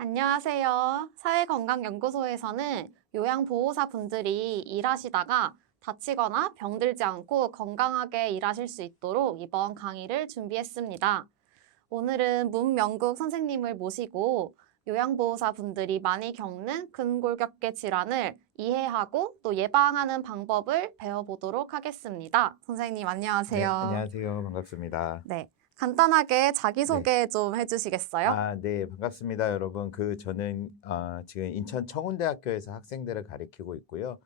안녕하세요. 사회건강연구소에서는 요양보호사 분들이 일하시다가 다치거나 병들지 않고 건강하게 일하실 수 있도록 이번 강의를 준비했습니다. 오늘은 문명국 선생님을 모시고 요양보호사 분들이 많이 겪는 근골격계 질환을 이해하고 또 예방하는 방법을 배워보도록 하겠습니다. 선생님, 네, 안녕하세요. 안녕하세요. 반갑습니다. 네. 간단하게 네. 자기소개 좀 해주시겠어요? 네, 반갑습니다, 여러분. 저는 지금 인천 청운대학교에서 학생들을 가리키고 있고요.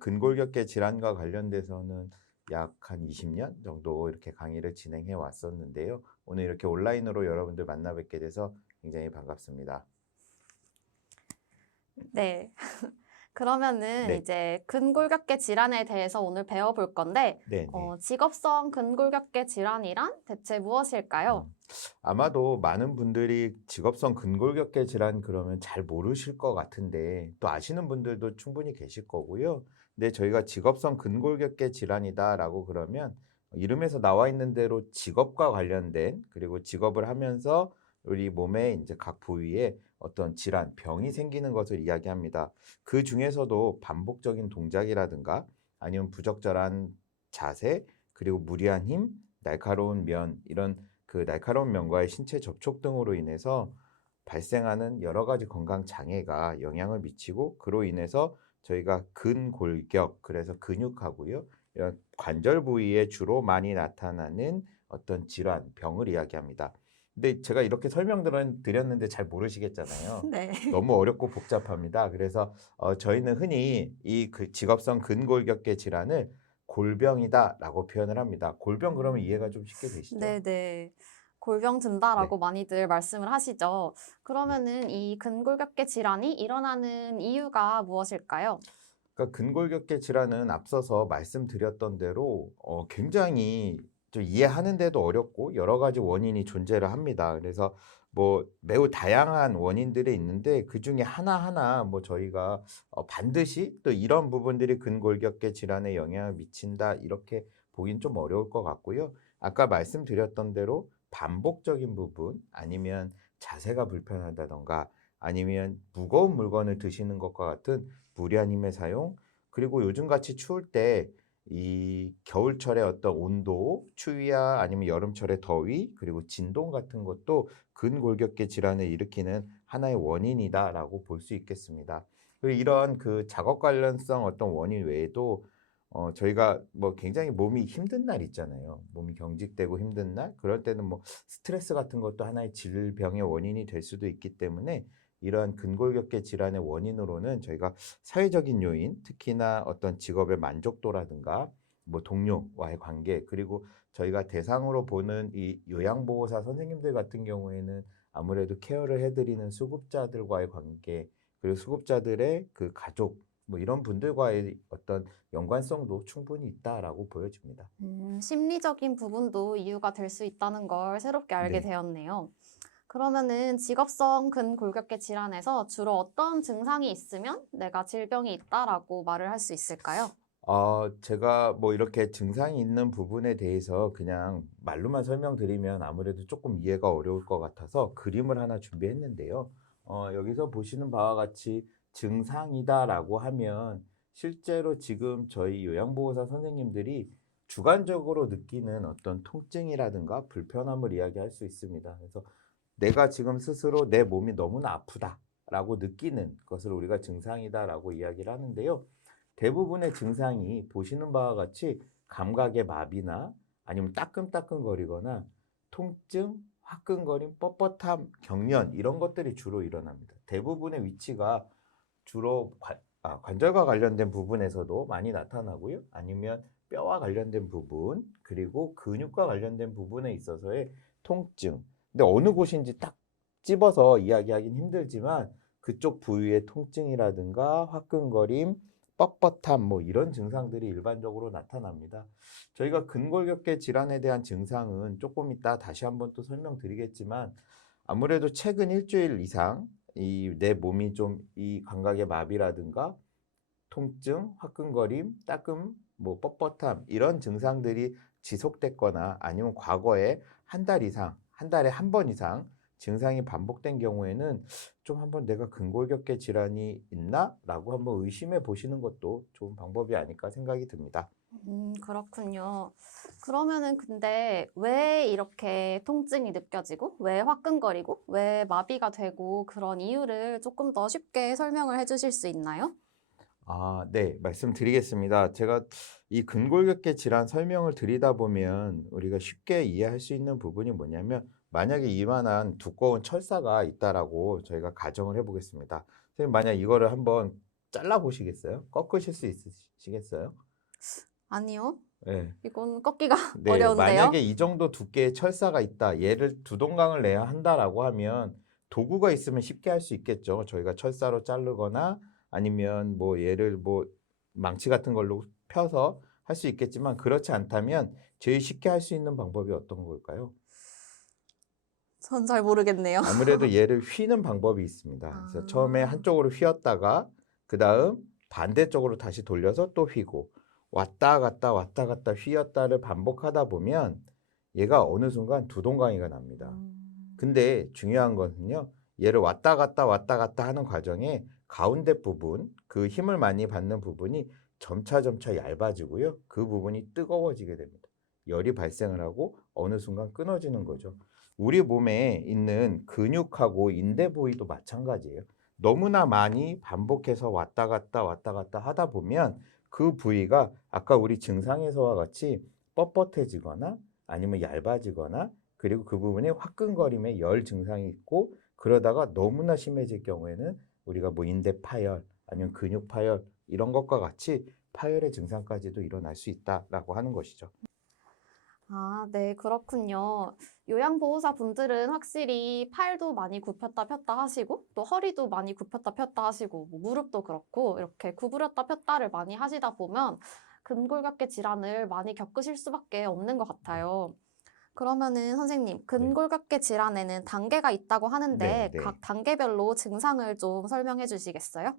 근골격계 질환과 관련돼서는 약 한 20년 정도 이렇게 강의를 진행해 왔었는데요. 오늘 이렇게 온라인으로 여러분들 만나 뵙게 돼서 굉장히 반갑습니다. 네. 그러면은 네, 이제 근골격계 질환에 대해서 오늘 배워볼 건데, 네, 네. 직업성 근골격계 질환이란 대체 무엇일까요? 음, 아마도 많은 분들이 직업성 근골격계 질환 그러면 잘 모르실 것 같은데 또 아시는 분들도 충분히 계실 거고요. 근데 저희가 직업성 근골격계 질환이다라고 그러면 이름에서 나와 있는 대로 직업과 관련된 그리고 직업을 하면서 우리 몸의 이제 각 부위에 어떤 질환, 병이 생기는 것을 이야기합니다. 그 중에서도 반복적인 동작이라든가 아니면 부적절한 자세, 그리고 무리한 힘, 날카로운 면 이런 그 날카로운 면과의 신체 접촉 등으로 인해서 발생하는 여러 가지 건강 장애가 영향을 미치고 그로 인해서 저희가 근골격 그래서 근육하고요. 이런 관절 부위에 주로 많이 나타나는 어떤 질환, 병을 이야기합니다. 근데 제가 이렇게 설명드렸는데 잘 모르시겠잖아요. 네. 너무 어렵고 복잡합니다. 그래서 저희는 흔히 직업성 근골격계 질환을 골병이다라고 표현을 합니다. 골병 그러면 이해가 좀 쉽게 되시죠? 네네. 골병 네. 든다라고 많이들 말씀을 하시죠. 네. 그러면은 이 근골격계 질환이 일어나는 이유가 무엇일까요? 그러니까 근골격계 질환은 앞서서 말씀드렸던 대로 굉장히 좀 이해하는데도 어렵고 여러 가지 원인이 존재를 합니다. 그래서 뭐 매우 다양한 원인들이 있는데 그중에 하나하나 뭐 저희가 반드시 또 이런 부분들이 근골격계 질환에 영향을 미친다 이렇게 보긴 좀 어려울 것 같고요. 아까 말씀드렸던 대로 반복적인 부분 아니면 자세가 불편하다던가 아니면 무거운 물건을 드시는 것과 같은 무리한 힘의 사용, 그리고 요즘같이 추울 때 이 겨울철에 어떤 온도, 추위야 아니면 여름철의 더위, 그리고 진동 같은 것도 근골격계 질환을 일으키는 하나의 원인이다라고 볼 수 있겠습니다. 그리고 이런 그 작업 관련성 어떤 원인 외에도 저희가 뭐 굉장히 몸이 힘든 날 있잖아요. 몸이 경직되고 힘든 날, 그럴 때는 뭐 스트레스 같은 것도 하나의 질병의 원인이 될 수도 있기 때문에 이러한 근골격계 질환의 원인으로는 저희가 사회적인 요인, 특히나 어떤 직업의 만족도라든가 뭐 동료와의 관계, 그리고 저희가 대상으로 보는 이 요양보호사 선생님들 같은 경우에는 아무래도 케어를 해드리는 수급자들과의 관계, 그리고 수급자들의 그 가족, 뭐 이런 분들과의 어떤 연관성도 충분히 있다라고 보여집니다. 심리적인 부분도 이유가 될 수 있다는 걸 새롭게 알게 네. 되었네요. 그러면은 직업성 근골격계 질환에서 주로 어떤 증상이 있으면 내가 질병이 있다라고 말을 할 수 있을까요? 제가 뭐 이렇게 증상이 있는 부분에 대해서 그냥 말로만 설명드리면 아무래도 조금 이해가 어려울 것 같아서 그림을 하나 준비했는데요. 여기서 보시는 바와 같이 증상이다라고 하면 실제로 지금 저희 요양보호사 선생님들이 주관적으로 느끼는 어떤 통증이라든가 불편함을 이야기할 수 있습니다. 그래서 내가 지금 스스로 내 몸이 너무나 아프다라고 느끼는 것을 우리가 증상이다라고 이야기를 하는데요. 대부분의 증상이 보시는 바와 같이 감각의 마비나 아니면 따끔따끔거리거나 통증, 화끈거림, 뻣뻣함, 경련 이런 것들이 주로 일어납니다. 대부분의 위치가 주로 관절과 관련된 부분에서도 많이 나타나고요. 아니면 뼈와 관련된 부분, 그리고 근육과 관련된 부분에 있어서의 통증. 근데 어느 곳인지 딱 집어서 이야기하기는 힘들지만 그쪽 부위의 통증이라든가 화끈거림, 뻣뻣함 뭐 이런 증상들이 일반적으로 나타납니다. 저희가 근골격계 질환에 대한 증상은 조금 이따 다시 한번 또 설명드리겠지만 아무래도 최근 일주일 이상 이 내 몸이 좀 이 감각의 마비라든가 통증, 화끈거림, 따끔, 뭐 뻣뻣함 이런 증상들이 지속됐거나 아니면 과거에 한 달 이상, 한 달에 한 번 이상 증상이 반복된 경우에는 좀 한번 내가 근골격계 질환이 있나라고 한번 의심해 보시는 것도 좋은 방법이 아닐까 생각이 듭니다. 그렇군요. 그러면은 근데 왜 이렇게 통증이 느껴지고, 왜 화끈거리고, 왜 마비가 되고 그런 이유를 조금 더 쉽게 설명을 해주실 수 있나요? 아, 네, 말씀드리겠습니다. 제가 이 근골격계 질환 설명을 드리다 보면 우리가 쉽게 이해할 수 있는 부분이 뭐냐면 만약에 이만한 두꺼운 철사가 있다라고 저희가 가정을 해보겠습니다. 선생님 만약 이거를 한번 잘라 보시겠어요? 꺾으실 수 있으시겠어요? 아니요. 네. 이건 꺾기가 네, 만약에 어려운데요. 이 정도 두께의 철사가 있다. 얘를 두 동강을 내야 한다라고 하면 도구가 있으면 쉽게 할 수 있겠죠. 저희가 철사로 자르거나 아니면 뭐 얘를 뭐 망치 같은 걸로 펴서 할 수 있겠지만 그렇지 않다면 제일 쉽게 할 수 있는 방법이 어떤 걸까요? 전 잘 모르겠네요. 아무래도 얘를 휘는 방법이 있습니다. 그래서 처음에 아, 한쪽으로 휘었다가 그 다음 반대쪽으로 다시 돌려서 또 휘고 왔다 갔다 휘었다를 반복하다 보면 얘가 어느 순간 두 동강이가 납니다. 음, 근데 중요한 것은요. 얘를 왔다 갔다 하는 과정에 가운데 부분, 그 힘을 많이 받는 부분이 점차 얇아지고요. 그 부분이 뜨거워지게 됩니다. 열이 발생을 하고 어느 순간 끊어지는 거죠. 우리 몸에 있는 근육하고 인대 부위도 마찬가지예요. 너무나 많이 반복해서 왔다 갔다 하다 보면 그 부위가 아까 우리 증상에서와 같이 뻣뻣해지거나 아니면 얇아지거나 그리고 그 부분에 화끈거림의 열 증상이 있고 그러다가 너무나 심해질 경우에는 우리가 뭐 인대 파열 아니면 근육 파열 이런 것과 같이 파열의 증상까지도 일어날 수 있다라고 하는 것이죠. 아, 네, 그렇군요. 요양보호사 분들은 확실히 팔도 많이 굽혔다 폈다 하시고, 또 허리도 많이 굽혔다 폈다 하시고, 뭐 무릎도 그렇고, 이렇게 구부렸다 폈다를 많이 하시다 보면 근골격계 질환을 많이 겪으실 수밖에 없는 것 네. 같아요. 그러면은 선생님, 네. 근골격계 질환에는 단계가 있다고 네, 하는데, 각 네. 단계별로 증상을 좀 설명해 주시겠어요?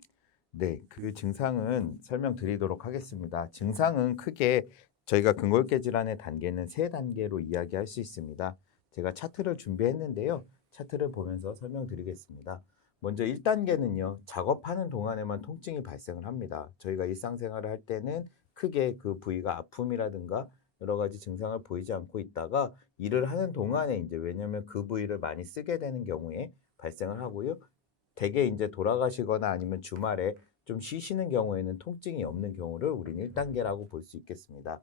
네, 그 증상은 설명드리도록 하겠습니다. 증상은 크게 저희가 근골계 질환의 단계는 세 단계로 이야기할 수 있습니다. 제가 차트를 준비했는데요. 차트를 보면서 설명드리겠습니다. 먼저 1단계는요. 작업하는 동안에만 통증이 발생을 합니다. 저희가 일상생활을 할 때는 크게 그 부위가 아픔이라든가 여러 가지 증상을 보이지 않고 있다가 일을 하는 동안에 이제 왜냐하면 그 부위를 많이 쓰게 되는 경우에 발생을 하고요. 대개 이제 돌아가시거나 아니면 주말에 좀 쉬시는 경우에는 통증이 없는 경우를 우리는 1단계라고 볼 수 있겠습니다.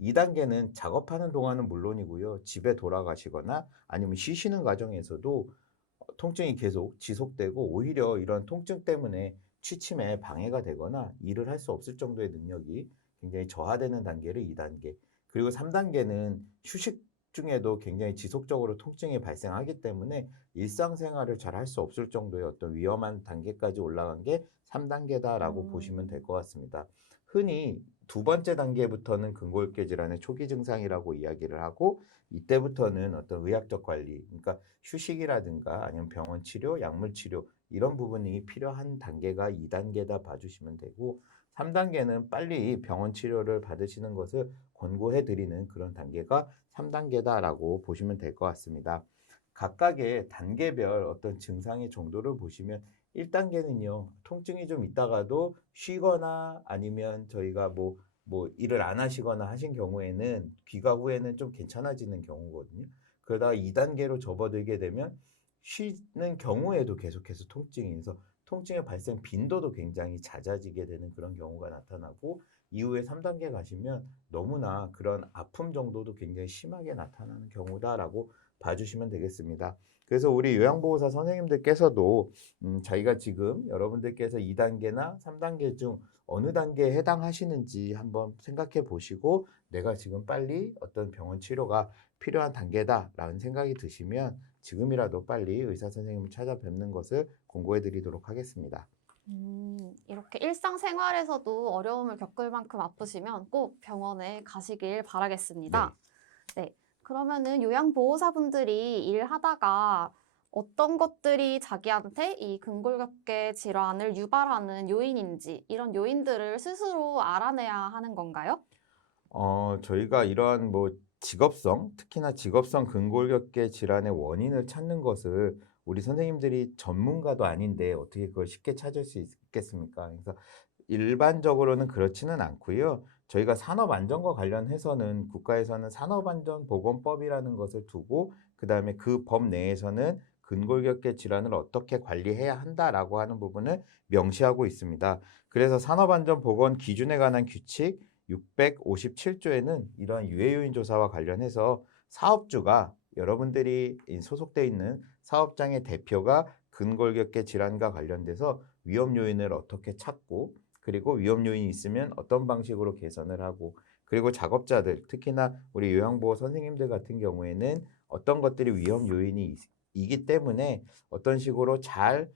2단계는 작업하는 동안은 물론이고요. 집에 돌아가시거나 아니면 쉬시는 과정에서도 통증이 계속 지속되고 오히려 이런 통증 때문에 취침에 방해가 되거나 일을 할 수 없을 정도의 능력이 굉장히 저하되는 단계를 2단계. 그리고 3단계는 휴식 중에도 굉장히 지속적으로 통증이 발생하기 때문에 일상생활을 잘 할 수 없을 정도의 어떤 위험한 단계까지 올라간 게 3단계다라고 보시면 될 것 같습니다. 흔히 두 번째 단계부터는 근골격 질환의 초기 증상이라고 이야기를 하고 이때부터는 어떤 의학적 관리, 그러니까 휴식이라든가 아니면 병원 치료, 약물 치료 이런 부분이 필요한 단계가 2단계다 봐주시면 되고 3단계는 빨리 병원 치료를 받으시는 것을 권고해 드리는 그런 단계가 3단계다라고 보시면 될 것 같습니다. 각각의 단계별 어떤 증상의 정도를 보시면 1단계는요, 통증이 좀 있다가도 쉬거나 아니면 저희가 뭐 일을 안 하시거나 하신 경우에는 귀가 후에는 좀 괜찮아지는 경우거든요. 그러다가 2단계로 접어들게 되면 쉬는 경우에도 계속해서 통증이 있어서 통증의 발생 빈도도 굉장히 잦아지게 되는 그런 경우가 나타나고 이후에 3단계 가시면 너무나 그런 아픔 정도도 굉장히 심하게 나타나는 경우다라고 봐주시면 되겠습니다. 그래서 우리 요양보호사 선생님들께서도 자기가 지금 여러분들께서 2단계나 3단계 중 어느 단계에 해당하시는지 한번 생각해 보시고 내가 지금 빨리 어떤 병원 치료가 필요한 단계다라는 생각이 드시면 지금이라도 빨리 의사 선생님을 찾아뵙는 것을 권고해 드리도록 하겠습니다. 이렇게 일상생활에서도 어려움을 겪을 만큼 아프시면 꼭 병원에 가시길 네. 바라겠습니다. 네. 그러면은 요양보호사분들이 일하다가 어떤 것들이 자기한테 이 근골격계 질환을 유발하는 요인인지 이런 요인들을 스스로 알아내야 하는 건가요? 저희가 이러한 뭐 직업성, 특히나 직업성 근골격계 질환의 원인을 찾는 것을 우리 선생님들이 전문가도 아닌데 어떻게 그걸 쉽게 찾을 수 있겠습니까? 그래서 일반적으로는 그렇지는 않고요. 저희가 산업안전과 관련해서는 국가에서는 산업안전보건법이라는 것을 두고 그다음에 그 법 내에서는 근골격계 질환을 어떻게 관리해야 한다라고 하는 부분을 명시하고 있습니다. 그래서 산업안전보건 기준에 관한 규칙 657조에는 이러한 유해요인 조사와 관련해서 사업주가 여러분들이 소속돼 있는 사업장의 대표가 근골격계 질환과 관련돼서 위험 요인을 어떻게 찾고 그리고 위험 요인이 있으면 어떤 방식으로 개선을 하고 그리고 작업자들 특히나 우리 요양보호 선생님들 같은 경우에는 어떤 것들이 위험 요인이 이기 때문에 어떤 식으로 잘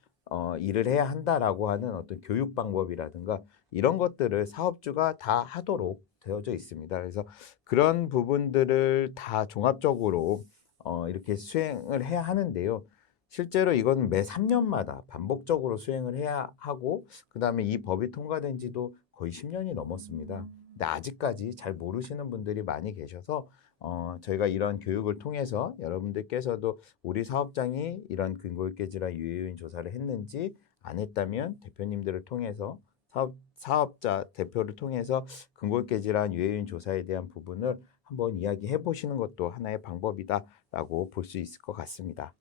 일을 해야 한다라고 하는 어떤 교육 방법이라든가 이런 것들을 사업주가 다 하도록 되어져 있습니다. 그래서 그런 부분들을 다 종합적으로 이렇게 수행을 해야 하는데요. 실제로 이건 매 3년마다 반복적으로 수행을 해야 하고 그다음에 이 법이 통과된 지도 거의 10년이 넘었습니다. 근데 아직까지 잘 모르시는 분들이 많이 계셔서 저희가 이런 교육을 통해서 여러분들께서도 우리 사업장이 이런 근골격계 질환 유해요인 조사를 했는지 안 했다면 대표님들을 통해서 사업자 대표를 통해서 근골격계 질환 유해요인 조사에 대한 부분을 한번 이야기해 보시는 것도 하나의 방법이다라고 볼 수 있을 것 같습니다.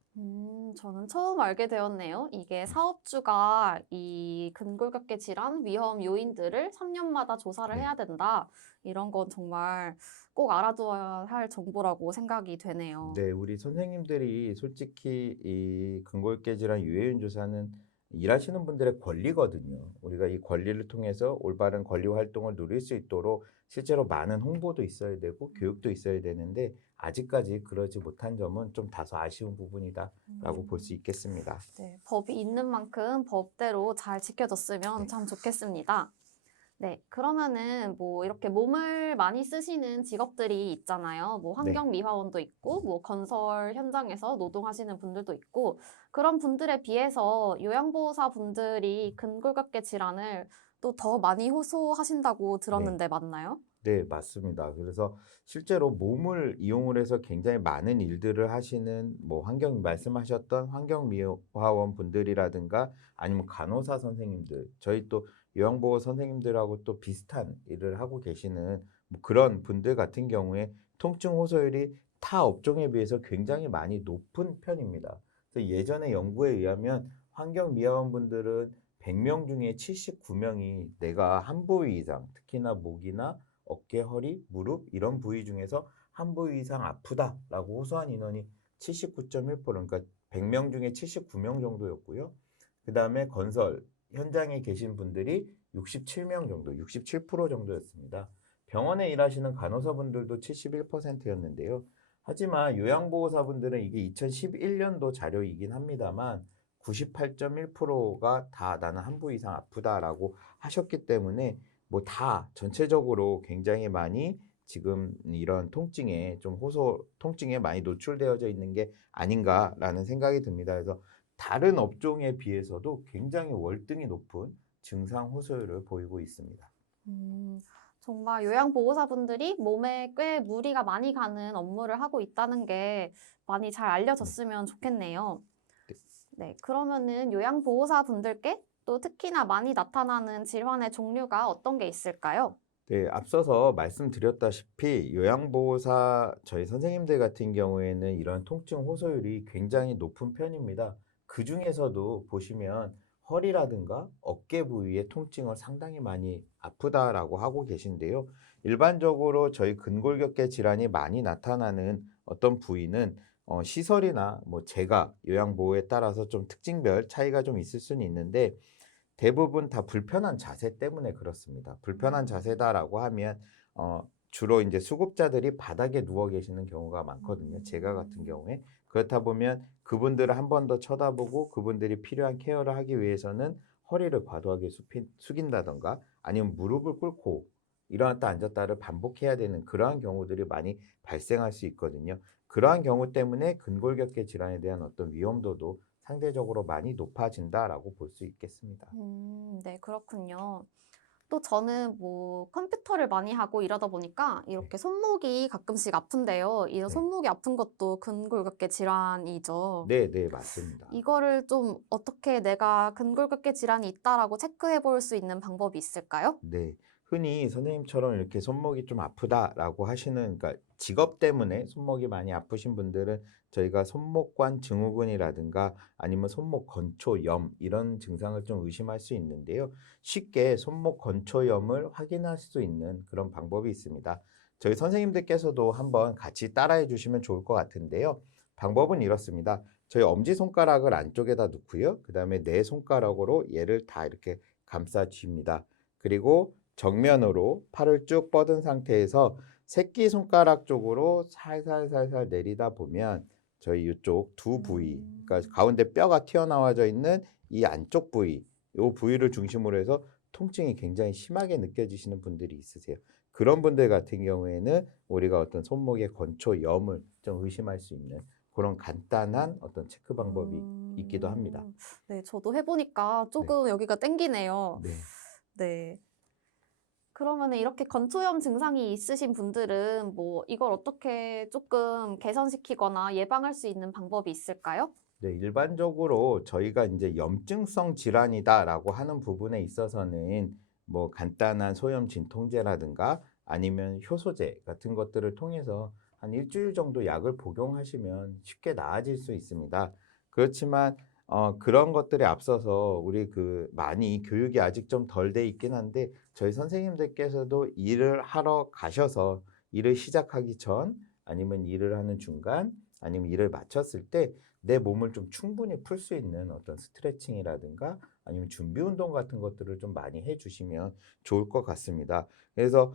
저는 처음 알게 되었네요. 이게 사업주가 이 근골격계 질환 위험 요인들을 3년마다 조사를 네. 해야 된다. 이런 건 정말 꼭 알아두어야 할 정보라고 생각이 되네요. 네, 우리 선생님들이 솔직히 이 근골격계 질환 유해인 조사는 일하시는 분들의 권리거든요. 우리가 이 권리를 통해서 올바른 권리 활동을 누릴 수 있도록 실제로 많은 홍보도 있어야 되고 교육도 있어야 되는데 아직까지 그러지 못한 점은 좀 다소 아쉬운 부분이다라고 볼 수 음. 있겠습니다. 네, 법이 있는 만큼 법대로 잘 지켜졌으면 네, 참 좋겠습니다. 네, 그러면은 뭐 이렇게 몸을 많이 쓰시는 직업들이 있잖아요. 뭐 네. 환경미화원도 있고, 뭐 건설 현장에서 노동하시는 분들도 있고, 그런 분들에 비해서 요양보호사 분들이 근골격계 질환을 또 더 많이 호소하신다고 네. 들었는데 맞나요? 네, 맞습니다. 그래서 실제로 몸을 이용을 해서 굉장히 많은 일들을 하시는 뭐 말씀하셨던 환경미화원 분들이라든가 아니면 간호사 선생님들, 저희 또 요양보호 선생님들하고 또 비슷한 일을 하고 계시는 뭐 그런 분들 같은 경우에 통증 호소율이 타 업종에 비해서 굉장히 많이 높은 편입니다. 그래서 예전에 연구에 의하면 환경미화원 분들은 100명 중에 79명이 내가 한 부위 이상, 특히나 목이나 어깨, 허리, 무릎 이런 부위 중에서 한 부위 이상 아프다라고 호소한 인원이 79.1%, 그러니까 100명 중에 79명 정도였고요. 그다음에 건설 현장에 계신 분들이 67명 정도, 67% 정도였습니다. 병원에 일하시는 간호사분들도 71%였는데요. 하지만 요양보호사분들은 이게 2011년도 자료이긴 합니다만 98.1%가 다 나는 한 부위 이상 아프다라고 하셨기 때문에 뭐 다 전체적으로 굉장히 많이 지금 이런 통증에 많이 노출되어져 있는 게 아닌가라는 생각이 듭니다. 그래서 다른 업종에 비해서도 굉장히 월등히 높은 증상 호소율을 보이고 있습니다. 음, 정말 요양보호사분들이 몸에 꽤 무리가 많이 가는 업무를 하고 있다는 게 많이 잘 네. 알려졌으면 좋겠네요. 네. 네, 그러면은 요양보호사분들께 또 특히나 많이 나타나는 질환의 종류가 어떤 게 있을까요? 네, 앞서서 말씀드렸다시피 요양보호사 저희 선생님들 같은 경우에는 이런 통증 호소율이 굉장히 높은 편입니다. 그중에서도 보시면 허리라든가 어깨 부위의 통증을 상당히 많이 아프다라고 하고 계신데요. 일반적으로 저희 근골격계 질환이 많이 나타나는 어떤 부위는 시설이나 뭐 제가 요양보호에 따라서 좀 특징별 차이가 좀 있을 수는 있는데 대부분 다 불편한 자세 때문에 그렇습니다. 불편한 자세다라고 하면 주로 이제 수급자들이 바닥에 누워 계시는 경우가 많거든요. 제가 같은 음. 경우에. 그렇다 보면 그분들을 한 번 더 쳐다보고 그분들이 필요한 케어를 하기 위해서는 허리를 과도하게 숙인다든가 아니면 무릎을 꿇고 일어났다 앉았다를 반복해야 되는 그러한 경우들이 많이 발생할 수 있거든요. 그러한 경우 때문에 근골격계 질환에 대한 어떤 위험도도 상대적으로 많이 높아진다라고 볼 수 있겠습니다. 네, 그렇군요. 또 저는 뭐 컴퓨터를 많이 하고 이러다 보니까 네. 이렇게 손목이 가끔씩 아픈데요. 이 네. 손목이 아픈 것도 근골격계 질환이죠. 네, 네, 맞습니다. 이거를 좀 어떻게 내가 근골격계 질환이 있다라고 체크해 볼 수 있는 방법이 있을까요? 네. 흔히 선생님처럼 이렇게 손목이 좀 아프다라고 하시는, 그러니까 직업 때문에 손목이 많이 아프신 분들은 저희가 손목관 증후군이라든가 아니면 손목 건초염 이런 증상을 좀 의심할 수 있는데요. 쉽게 손목 건초염을 확인할 수 있는 그런 방법이 있습니다. 저희 선생님들께서도 한번 같이 따라해 주시면 좋을 것 같은데요. 방법은 이렇습니다. 저희 엄지손가락을 안쪽에다 놓고요. 그다음에 네 손가락으로 얘를 다 이렇게 감싸 줍니다. 그리고 정면으로 팔을 쭉 뻗은 상태에서 새끼손가락 쪽으로 살살살살 내리다 보면 저희 이쪽 두 부위, 그러니까 음. 가운데 뼈가 튀어나와져 있는 이 안쪽 부위, 이 부위를 중심으로 해서 통증이 굉장히 심하게 느껴지시는 분들이 있으세요. 그런 분들 같은 경우에는 우리가 어떤 손목의 건초염을 좀 의심할 수 있는 그런 간단한 어떤 체크 방법이 있기도 합니다. 네, 저도 해 보니까 네. 조금 여기가 땡기네요. 네. 네. 그러면은 이렇게 건초염 증상이 있으신 분들은 뭐 이걸 어떻게 조금 개선시키거나 예방할 수 있는 방법이 있을까요? 네, 일반적으로 저희가 이제 염증성 질환이다라고 하는 부분에 있어서는 뭐 간단한 소염 진통제라든가 아니면 효소제 같은 것들을 통해서 한 일주일 정도 약을 복용하시면 쉽게 나아질 수 있습니다. 그렇지만 그런 것들에 앞서서 우리 그 많이 교육이 아직 좀 덜 돼 있긴 한데 저희 선생님들께서도 일을 하러 가셔서 일을 시작하기 전 아니면 일을 하는 중간 아니면 일을 마쳤을 때 내 몸을 좀 충분히 풀 수 있는 어떤 스트레칭이라든가 아니면 준비 운동 같은 것들을 좀 많이 해 주시면 좋을 것 같습니다. 그래서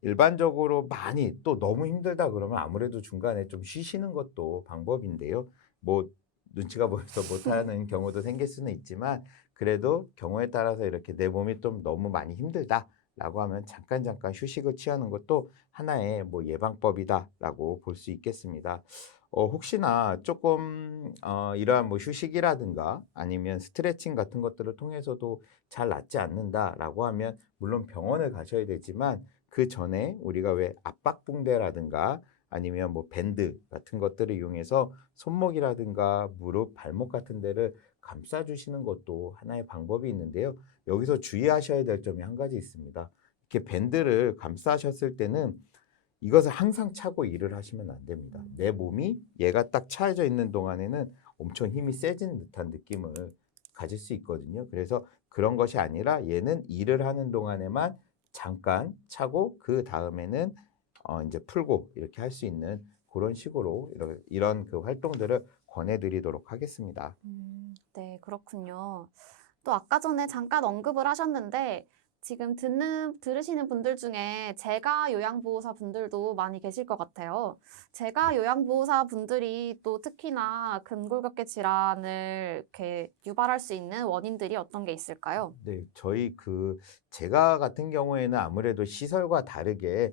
일반적으로 많이 또 너무 힘들다 그러면 아무래도 중간에 좀 쉬시는 것도 방법인데요. 뭐 눈치가 보여서 못하는 경우도 생길 수는 있지만 그래도 경우에 따라서 이렇게 내 몸이 좀 너무 많이 힘들다라고 하면 잠깐 휴식을 취하는 것도 하나의 뭐 예방법이다라고 볼 수 있겠습니다. 혹시나 조금 이러한 뭐 휴식이라든가 아니면 스트레칭 같은 것들을 통해서도 잘 낫지 않는다라고 하면 물론 병원을 가셔야 되지만 그전에 우리가 왜 압박붕대라든가 아니면 뭐 밴드 같은 것들을 이용해서 손목이라든가 무릎, 발목 같은 데를 감싸 주시는 것도 하나의 방법이 있는데요. 여기서 주의하셔야 될 점이 한 가지 있습니다. 이렇게 밴드를 감싸셨을 때는 이것을 항상 차고 일을 하시면 안 됩니다. 내 몸이 얘가 딱 차여져 있는 동안에는 엄청 힘이 세진 듯한 느낌을 가질 수 있거든요. 그래서 그런 것이 아니라 얘는 일을 하는 동안에만 잠깐 차고 그다음에는 인제 풀고 이렇게 할 수 있는 고런 식으로 이런 그 활동들을 권해 드리도록 하겠습니다. 네, 그렇군요. 또 아까 전에 잠깐 언급을 하셨는데 지금 들으시는 분들 중에 재가 요양보호사 분들도 많이 계실 것 같아요. 재가 네. 요양보호사 분들이 또 특히나 근골격계 질환을 이렇게 유발할 수 있는 원인들이 어떤 게 있을까요? 네. 저희 제가 같은 경우에는 아무래도 시설과 다르게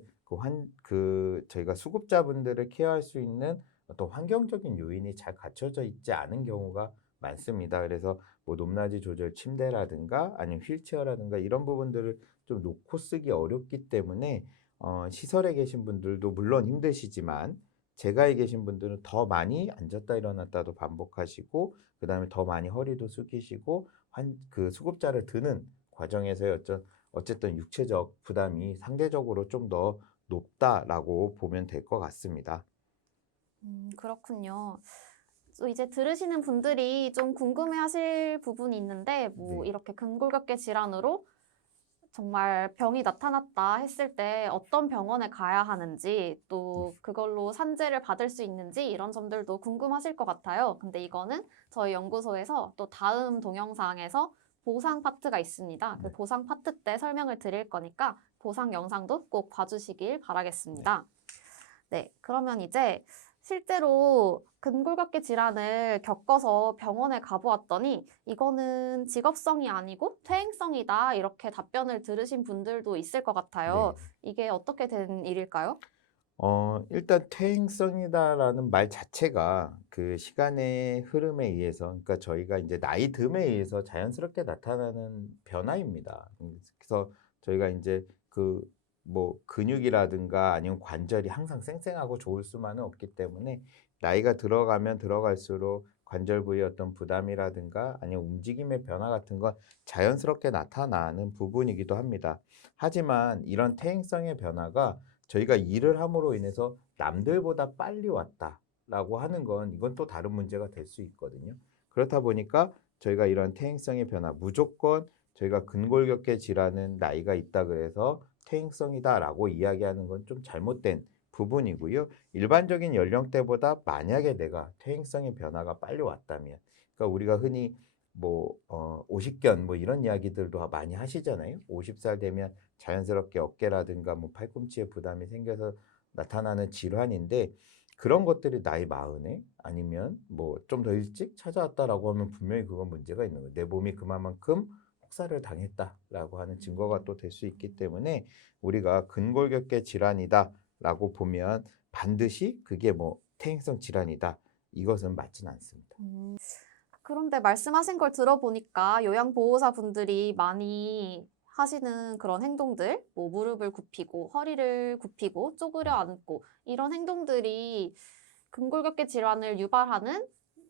저희가 수급자분들을 케어할 수 있는 어떤 환경적인 요인이 잘 갖춰져 있지 않은 경우가 많습니다. 그래서 뭐 높낮이 조절 침대라든가 아니면 휠체어라든가 이런 부분들을 좀 놓고 쓰기 어렵기 때문에 시설에 계신 분들도 물론 힘드시지만 재가에 계신 분들은 더 많이 앉았다 일어났다도 반복하시고 그다음에 더 많이 허리도 숙이시고 수급자를 드는 과정에서의 어쨌든 육체적 부담이 상대적으로 좀 더 높다라고 보면 될 것 같습니다. 그렇군요. 또 이제 들으시는 분들이 좀 궁금해하실 부분이 있는데 뭐 네. 이렇게 근골격계 질환으로 정말 병이 나타났다 했을 때 어떤 병원에 가야 하는지 네. 또 그걸로 산재를 받을 수 있는지 이런 점들도 궁금하실 것 같아요. 근데 이거는 저희 연구소에서 또 다음 동영상에서 보상 파트가 있습니다. 그 네. 보상 파트 때 설명을 드릴 거니까 보상 영상도 꼭 봐주시길 네. 바라겠습니다. 네, 그러면 이제 실제로 근골격계 질환을 겪어서 병원에 가보았더니 이거는 직업성이 아니고 퇴행성이다 이렇게 답변을 들으신 분들도 있을 것 같아요. 네. 이게 어떻게 된 일일까요? 일단 퇴행성이다라는 말 자체가 그 시간의 흐름에 의해서 그러니까 저희가 이제 나이 듦에 의해서 자연스럽게 나타나는 변화입니다. 그래서 저희가 이제 그 뭐 근육이라든가 아니면 관절이 항상 쌩쌩하고 좋을 수만은 없기 때문에 나이가 들어가면 들어갈수록 관절 부위의 어떤 부담이라든가 아니면 움직임의 변화 같은 건 자연스럽게 나타나는 부분이기도 합니다. 하지만 이런 퇴행성의 변화가 저희가 일을 함으로 인해서 남들보다 빨리 왔다라고 하는 건 이건 또 다른 문제가 될 수 있거든요. 그렇다 보니까 저희가 이런 퇴행성의 변화 무조건 저희가 근골격계 질환은 나이가 있다 그래서 퇴행성이다라고 이야기하는 건 좀 잘못된 부분이고요. 일반적인 연령대보다 만약에 내가 퇴행성의 변화가 빨리 왔다면, 그러니까 우리가 흔히 뭐 오십견 뭐 이런 이야기들도 많이 하시잖아요. 50살 되면 자연스럽게 어깨라든가 뭐 팔꿈치에 부담이 생겨서 나타나는 질환인데 그런 것들이 나이 마흔에 아니면 뭐 좀 더 일찍 찾아왔다라고 하면 분명히 그건 문제가 있는 거예요. 내 몸이 그만큼 혹사를 당했다라고 하는 증거가 또 될 수 있기 때문에 우리가 근골격계 질환이다라고 보면 반드시 그게 뭐 퇴행성 질환이다. 이것은 맞진 않습니다. 그런데 말씀하신 걸 들어보니까 요양보호사분들이 많이 하시는 그런 행동들, 뭐 무릎을 굽히고 허리를 굽히고 쪼그려 앉고 이런 행동들이 근골격계 질환을 유발하는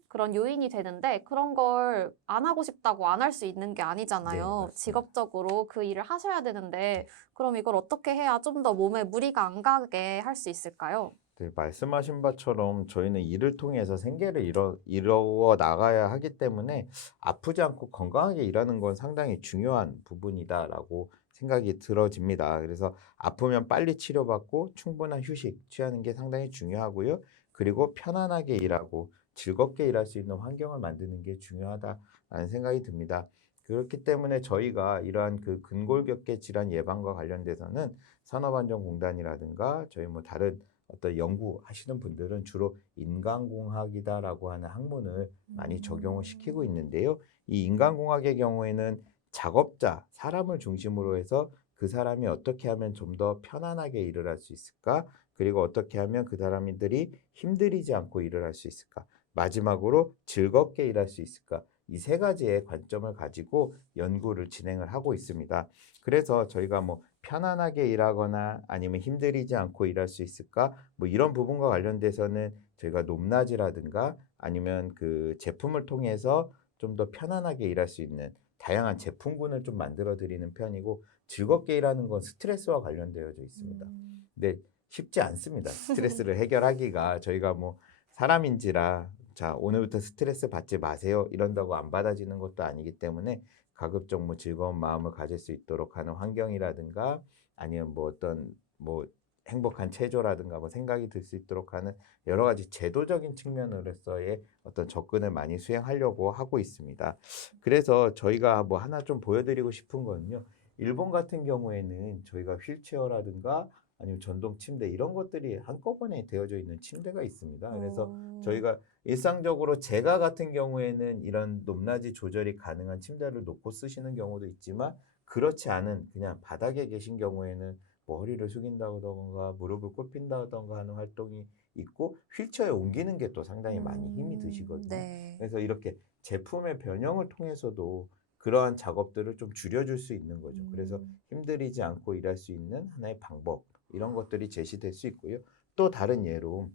그런 요인이 되는데 그런 걸 안 하고 싶다고 안 할 수 있는 게 네, 아니잖아요. 맞습니다. 직업적으로 그 일을 하셔야 되는데 네. 그럼 이걸 어떻게 해야 좀 더 몸에 무리가 안 가게 할 수 있을까요? 네, 말씀하신 바처럼 저희는 이를 통해서 생계를 이루어 나가야 하기 때문에 아프지 않고 건강하게 일하는 건 상당히 중요한 부분이다라고 생각이 들어집니다. 그래서 아프면 빨리 치료받고 충분한 휴식 취하는 게 상당히 중요하고요. 그리고 편안하게 일하고 즐겁게 일할 수 있는 환경을 만드는 게 중요하다라는 생각이 듭니다. 그렇기 때문에 저희가 이러한 그 근골격계 질환 예방과 관련돼서는 산업안전공단이라든가 저희 뭐 다른 어떤 연구하시는 분들은 주로 인간공학이다라고 하는 학문을 많이 적용을 시키고 있는데요. 이 인간공학의 경우에는 작업자, 사람을 중심으로 해서 그 사람이 어떻게 하면 좀 더 편안하게 일을 할 수 있을까? 그리고 어떻게 하면 그 사람들이 힘들이지 않고 일을 할 수 있을까? 마지막으로 즐겁게 일할 수 있을까? 이 세 가지의 관점을 가지고 연구를 진행을 하고 있습니다. 그래서 저희가 뭐 편안하게 일하거나 아니면 힘들이지 않고 일할 수 있을까? 뭐 이런 부분과 관련돼서는 저희가 높낮이라든가 아니면 그 제품을 통해서 좀 더 편안하게 일할 수 있는 다양한 제품군을 좀 만들어 드리는 편이고 즐겁게 일하는 건 스트레스와 관련되어져 있습니다. 음. 근데 쉽지 않습니다. 스트레스를 해결하기가 저희가 뭐 사람인지라 자, 오늘부터 스트레스 받지 마세요. 이런다고 안 받아지는 것도 아니기 때문에 가급적 뭐 즐거운 마음을 가질 수 있도록 하는 환경이라든가 아니면 뭐 어떤 뭐 행복한 체조라든가 뭐 생각이 들 수 있도록 하는 여러 가지 제도적인 측면으로서의 어떤 접근을 많이 수행하려고 하고 있습니다. 그래서 저희가 뭐 하나 좀 보여드리고 싶은 거는요. 일본 같은 경우에는 저희가 휠체어라든가 아니면 전동 침대 이런 것들이 한꺼번에 되어져 있는 침대가 있습니다. 그래서 어. 저희가 일상적으로 제가 같은 경우에는 이런 높낮이 조절이 가능한 침대를 놓고 쓰시는 경우도 있지만 그렇지 않은 그냥 바닥에 계신 경우에는 뭐 허리를 숙인다던가 무릎을 굽힌다던가 하는 활동이 있고 휠체어에 옮기는 게 또 상당히 많이 힘이 드시거든요. 네. 그래서 이렇게 제품의 변형을 통해서도 그러한 작업들을 좀 줄여줄 수 있는 거죠. 그래서 음. 힘들이지 않고 일할 수 있는 하나의 방법 이런 것들이 제시될 수 있고요. 또 다른 예로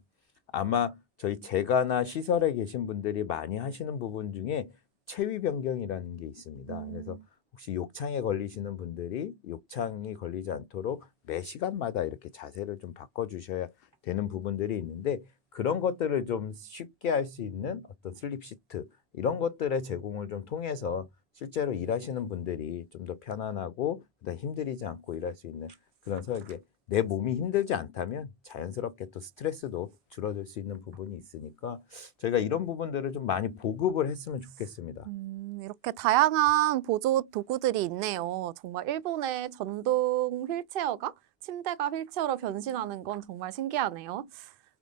아마 저희 재가나 시설에 계신 분들이 많이 하시는 부분 중에 체위 변경이라는 게 있습니다. 그래서 음. 혹시 욕창에 걸리시는 분들이 욕창이 걸리지 않도록 매 시간마다 이렇게 자세를 좀 바꿔주셔야 되는 부분들이 있는데 그런 것들을 좀 쉽게 할 수 있는 어떤 슬립 시트 이런 것들의 제공을 좀 통해서 실제로 일하시는 분들이 좀 더 편안하고 그다음 힘들이지 않고 일할 수 있는 그런 설계 내 몸이 힘들지 않다면 자연스럽게 또 스트레스도 줄어들 수 있는 부분이 있으니까 저희가 이런 부분들을 좀 많이 보급을 했으면 좋겠습니다. 이렇게 다양한 보조 도구들이 있네요. 정말 일본의 전동 휠체어가 침대가 휠체어로 변신하는 건 정말 신기하네요.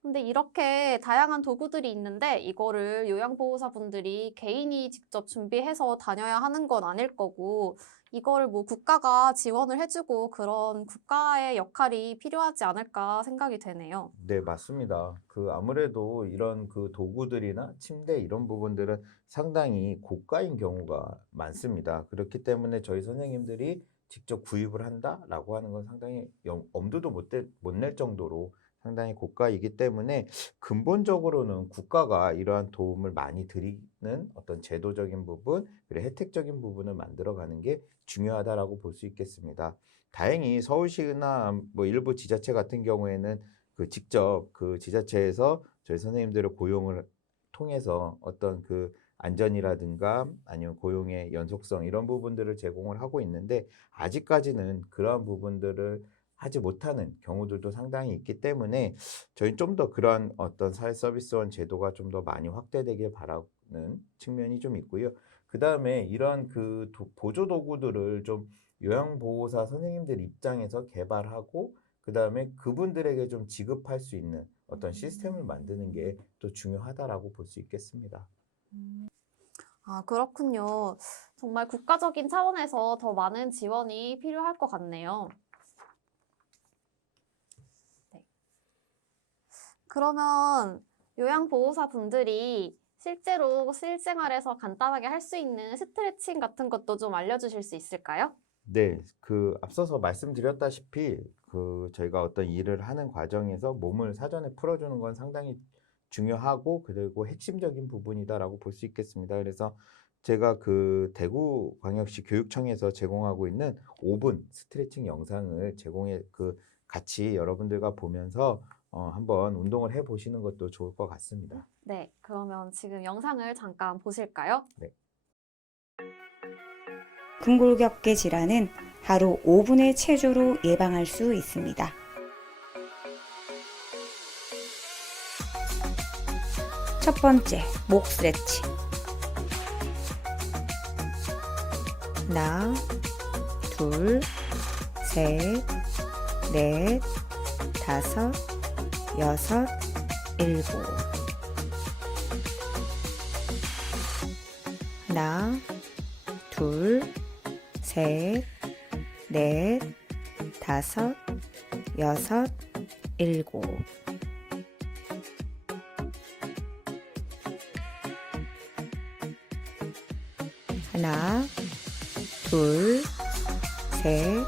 근데 이렇게 다양한 도구들이 있는데 이거를 요양보호사분들이 개인이 직접 준비해서 다녀야 하는 건 아닐 거고 이거를 뭐 국가가 지원을 해주고 그런 국가의 역할이 필요하지 않을까 생각이 되네요. 네, 맞습니다. 그 아무래도 이런 그 도구들이나 침대 이런 부분들은 상당히 고가인 경우가 많습니다. 그렇기 때문에 저희 선생님들이 직접 구입을 한다라고 하는 건 상당히 엄두도 못 낼 정도로 상당히 고가이기 때문에 근본적으로는 국가가 이러한 도움을 많이 드리는 어떤 제도적인 부분, 그리고 혜택적인 부분을 만들어가는 게 중요하다라고 볼 수 있겠습니다. 다행히 서울시나 뭐 일부 지자체 같은 경우에는 그 직접 그 지자체에서 저희 선생님들을 고용을 통해서 어떤 그 안전이라든가 아니면 고용의 연속성 이런 부분들을 제공을 하고 있는데 아직까지는 그러한 부분들을 하지 못하는 경우들도 상당히 있기 때문에 저희는 좀 더 그러한 어떤 사회서비스원 제도가 좀 더 많이 확대되길 바라는 측면이 좀 있고요. 그 다음에 이러한 그 보조 도구들을 좀 요양보호사 선생님들 입장에서 개발하고 그 다음에 그분들에게 좀 지급할 수 있는 어떤 시스템을 만드는 게 또 중요하다라고 볼 수 있겠습니다. 아, 그렇군요. 정말 국가적인 차원에서 더 많은 지원이 필요할 것 같네요. 네. 그러면 요양보호사 분들이 실제로 실생활에서 간단하게 할 수 있는 스트레칭 같은 것도 좀 알려주실 수 있을까요? 네, 그 앞서서 말씀드렸다시피 그 저희가 어떤 일을 하는 과정에서 몸을 사전에 풀어주는 건 상당히 중요하고 그리고 핵심적인 부분이다라고 볼 수 있겠습니다. 그래서 제가 그 대구광역시 교육청에서 제공하고 있는 5분 스트레칭 영상을 제공해 그 같이 여러분들과 보면서 한번 운동을 해 보시는 것도 좋을 것 같습니다. 네, 그러면 지금 영상을 잠깐 보실까요? 네. 근골격계 질환은 하루 5분의 체조로 예방할 수 있습니다. 첫 번째, 목 스트레칭. 하나, 둘, 셋, 넷, 다섯, 여섯, 일곱. 하나, 둘, 셋, 넷, 다섯, 여섯, 일곱. 하나, 둘, 셋,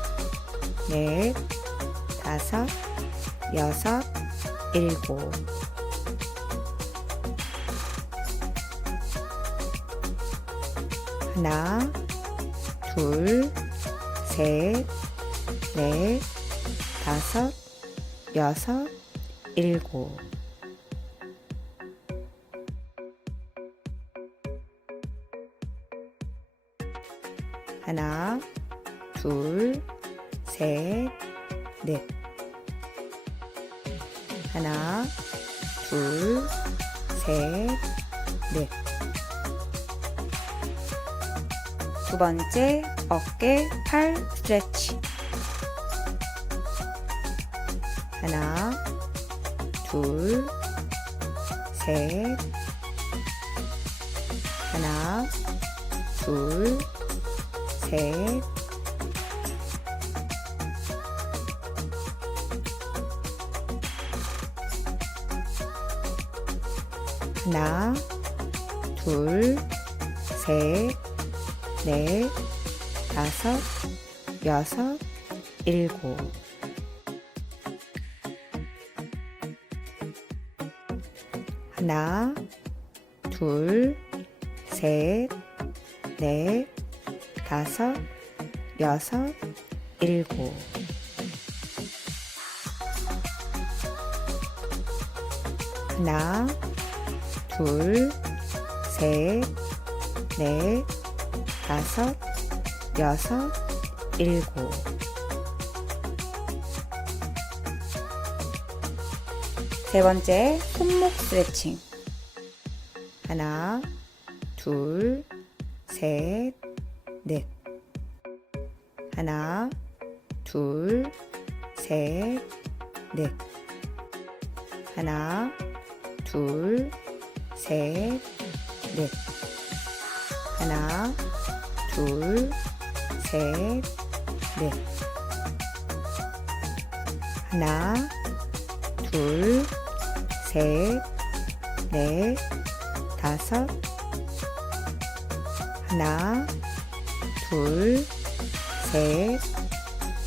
넷, 다섯, 여섯, 일곱. 하나, 둘, 셋, 넷, 다섯, 여섯, 일곱. 하나, 둘, 셋, 넷. 하나, 둘, 셋, 넷. 두 번째, 어깨, 팔 스트레치. 하나, 둘, 셋. 하나, 둘, 셋. 하나, 둘, 셋, 넷, 다섯, 여섯, 일곱. 하나, 둘, 셋, 넷, 다섯, 여섯, 일곱. 하나, 둘, 셋, 넷, 다섯, 여섯, 일곱. 세 번째, 손목 스트레칭. 하나, 둘, 셋, 넷. 하나, 둘, 셋, 넷. 하나, 둘, 셋, 넷. 하나, 둘, 셋, 넷. 하나, 둘, 셋, 넷, 다섯. 하나, 둘, 셋,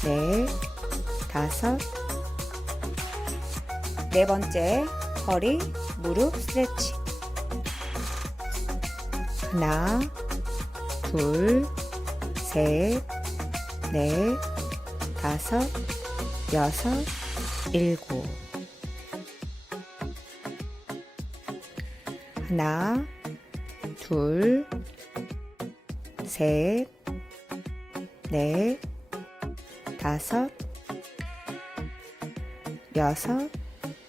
넷, 다섯. 네 번째, 허리, 무릎 스트레칭. 하나, 둘, 셋, 넷, 다섯, 여섯, 일곱. 하나, 둘, 셋, 넷, 다섯, 여섯,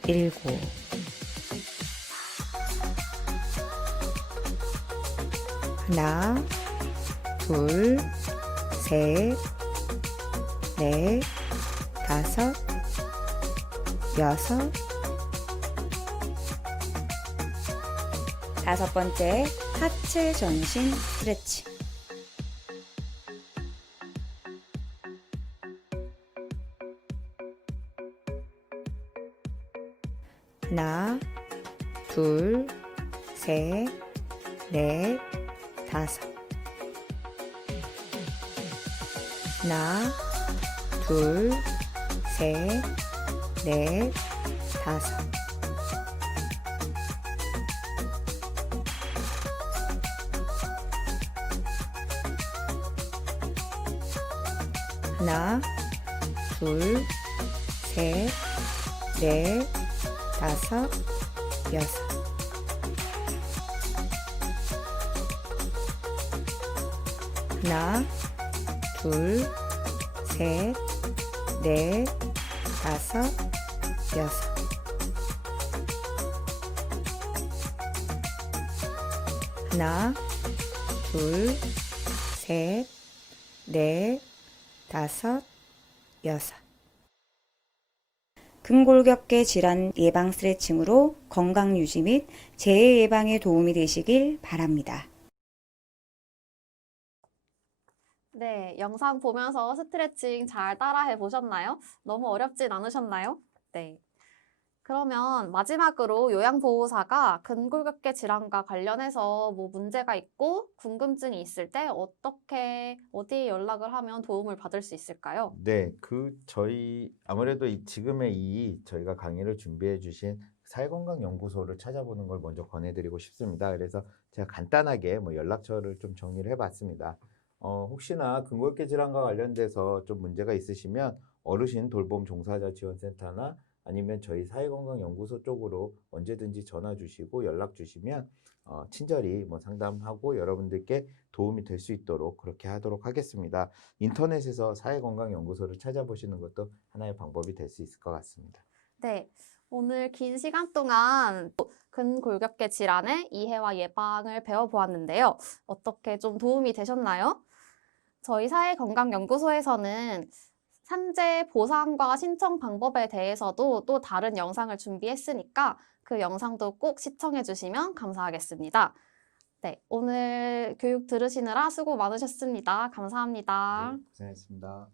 일곱. 하나, 둘, 셋, 넷, 다섯, 여섯. 다섯 번째, 하체 전신 스트레칭. 하나, 둘, 셋, 넷, 다섯. 하나, 둘, 셋, 넷, 다섯. 하나, 둘, 셋, 넷, 다섯, 여섯. 하나, 둘, 셋, 넷, 다섯, 여섯. 하나, 둘, 셋, 넷, 다섯, 여섯. 근골격계 질환 예방 스트레칭으로 건강 유지 및 재해 예방에 도움이 되시길 바랍니다. 네, 영상 보면서 스트레칭 잘 따라해 보셨나요? 너무 어렵진 않으셨나요? 네. 그러면 마지막으로 요양보호사가 근골격계 질환과 관련해서 뭐 문제가 있고 궁금증이 있을 때 어디에 연락을 하면 도움을 받을 수 있을까요? 네, 저희 아무래도 지금의 저희가 강의를 준비해 주신 사회건강연구소를 찾아보는 걸 먼저 권해드리고 싶습니다. 그래서 제가 간단하게 뭐 연락처를 좀 정리를 해봤습니다. 혹시나 근골격계 질환과 관련돼서 좀 문제가 있으시면 어르신 돌봄 종사자 지원센터나 아니면 저희 사회건강연구소 쪽으로 언제든지 전화 주시고 연락 주시면 친절히 뭐 상담하고 여러분들께 도움이 될 수 있도록 그렇게 하도록 하겠습니다. 인터넷에서 사회건강연구소를 찾아보시는 것도 하나의 방법이 될 수 있을 것 같습니다. 네, 오늘 긴 시간 동안 근골격계 질환의 이해와 예방을 배워보았는데요. 어떻게 좀 도움이 되셨나요? 저희 사회건강연구소에서는 산재 보상과 신청 방법에 대해서도 또 다른 영상을 준비했으니까 그 영상도 꼭 시청해 주시면 감사하겠습니다. 네, 오늘 교육 들으시느라 수고 많으셨습니다. 감사합니다. 네, 고생하셨습니다.